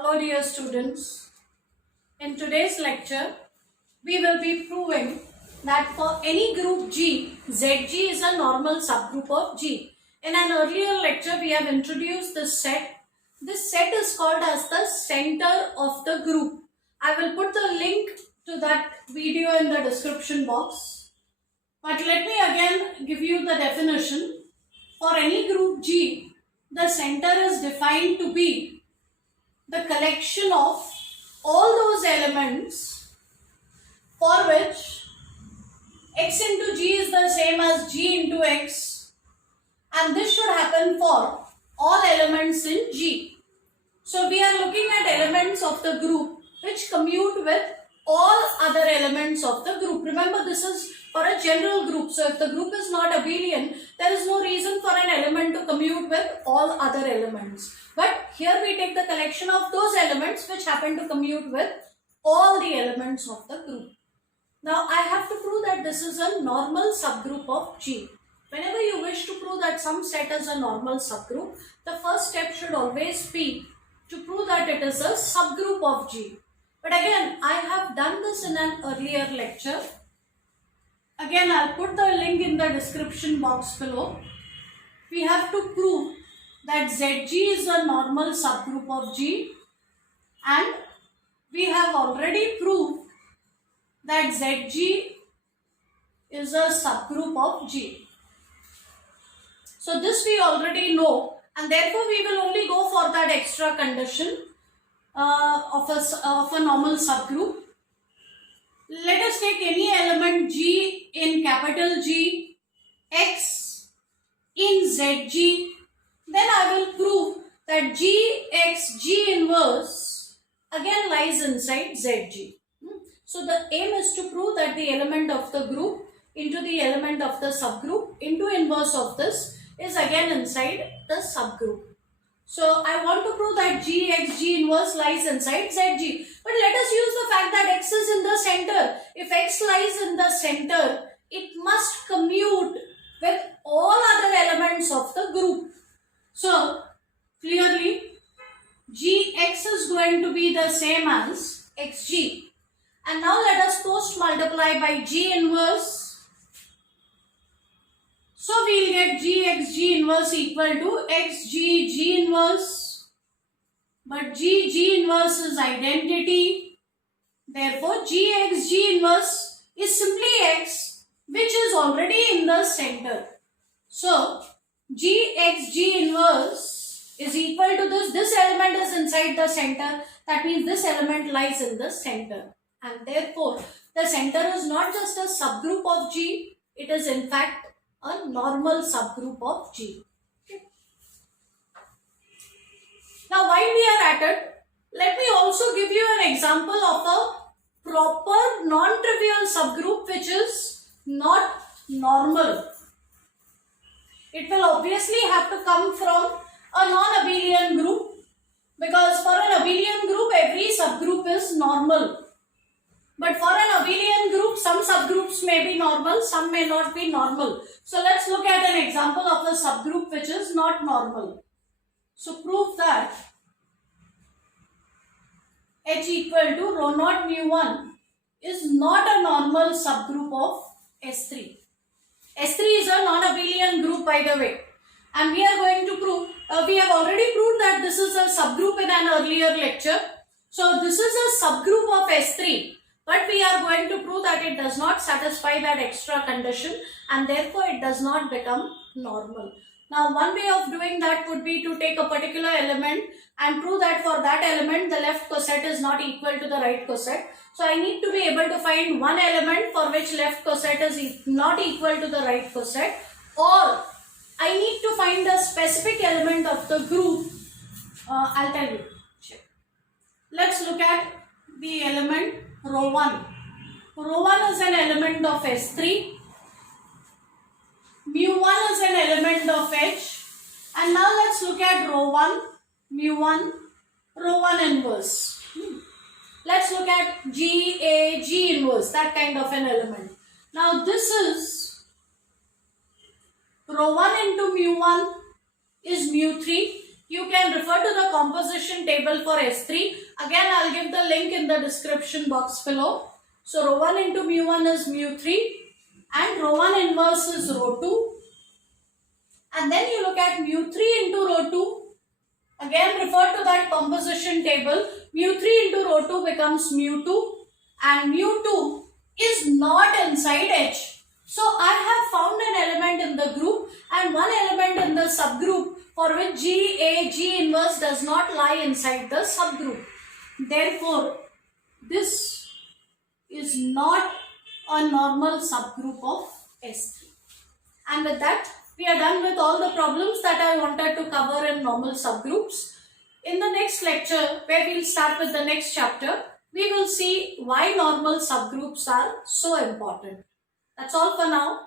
Hello dear students, in today's lecture we will be proving that for any group G, ZG is a normal subgroup of G. In an earlier lecture we have introduced this set. This set is called as the center of the group. I will put the link to that video in the description box. But let me again give you the definition. For any group G, the center is defined to be the collection of all those elements for which x into g is the same as g into x, and this should happen for all elements in G. So we are looking at elements of the group which commute with all other elements of the group. Remember, this is for a general group. So if the group is not abelian, there is no reason for an element to commute with all other elements. But here we take the collection of those elements which happen to commute with all the elements of the group. Now I have to prove that this is a normal subgroup of G. Whenever you wish to prove that some set is a normal subgroup, the first step should always be to prove that it is a subgroup of G. But again, I have done this in an earlier lecture. Again, I'll put the link in the description box below. We have to prove that ZG is a normal subgroup of G, and we have already proved that ZG is a subgroup of G. So this we already know, and therefore we will only go for that extra condition of a normal subgroup. Let us take any element G in capital G, X in ZG. Then I will prove that Gx G inverse again lies inside ZG. So the aim is to prove that the element of the group into the element of the subgroup into inverse of this is again inside the subgroup. So I want to prove that Gx G inverse lies inside ZG. But let us use the fact that X is in the center. If X lies in the center, it must commute with all other elements of the group. So clearly Gx is going to be the same as Xg. And now let us post multiply by G inverse. So we will get Gx G inverse equal to Xg G inverse. But G inverse is identity. Therefore Gx G inverse is simply X, which is already in the center. So Gx G inverse is equal to this. This element is inside the center. That means this element lies in the center. And therefore the center is not just a subgroup of G. It is in fact a normal subgroup of G. Now while we are at it, let me also give you an example of a proper non-trivial subgroup which is not normal. It will obviously have to come from a non-abelian group, because for an abelian group every subgroup is normal. But for an abelian group, some subgroups may be normal, some may not be normal. So let's look at an example of a subgroup which is not normal. So prove that H equal to rho naught mu 1 is not a normal subgroup of S3. S3 is a non-abelian group, by the way. And we are going to prove, we have already proved that this is a subgroup in an earlier lecture. So this is a subgroup of S3. But we are going to prove that it does not satisfy that extra condition, and therefore it does not become normal. Now one way of doing that would be to take a particular element and prove that for that element the left coset is not equal to the right coset. So I need to be able to find one element for which left coset is not equal to the right coset, or I need to find a specific element of the group. I'll tell you. Let's look at the element rho 1. Rho 1 is an element of S3. Mu 1 is an element of H. And now let's look at rho 1, mu 1, rho 1 inverse. Let's look at G, A, G inverse, that kind of an element. Now this is rho 1 into mu 1 is mu 3. You can refer to the composition table for S3. Again, I'll give the link in the description box below. So rho 1 into mu 1 is mu 3 and rho 1 inverse is rho 2. And then you look at mu 3 into rho 2. Again, refer to that composition table. Mu 3 into rho 2 becomes mu 2 and mu 2 is not inside H. So I have found an element in the group and one element in the subgroup for which G inverse does not lie inside the subgroup. Therefore, this is not a normal subgroup of S3. And with that, we are done with all the problems that I wanted to cover in normal subgroups. In the next lecture, where we'll start with the next chapter, we will see why normal subgroups are so important. That's all for now.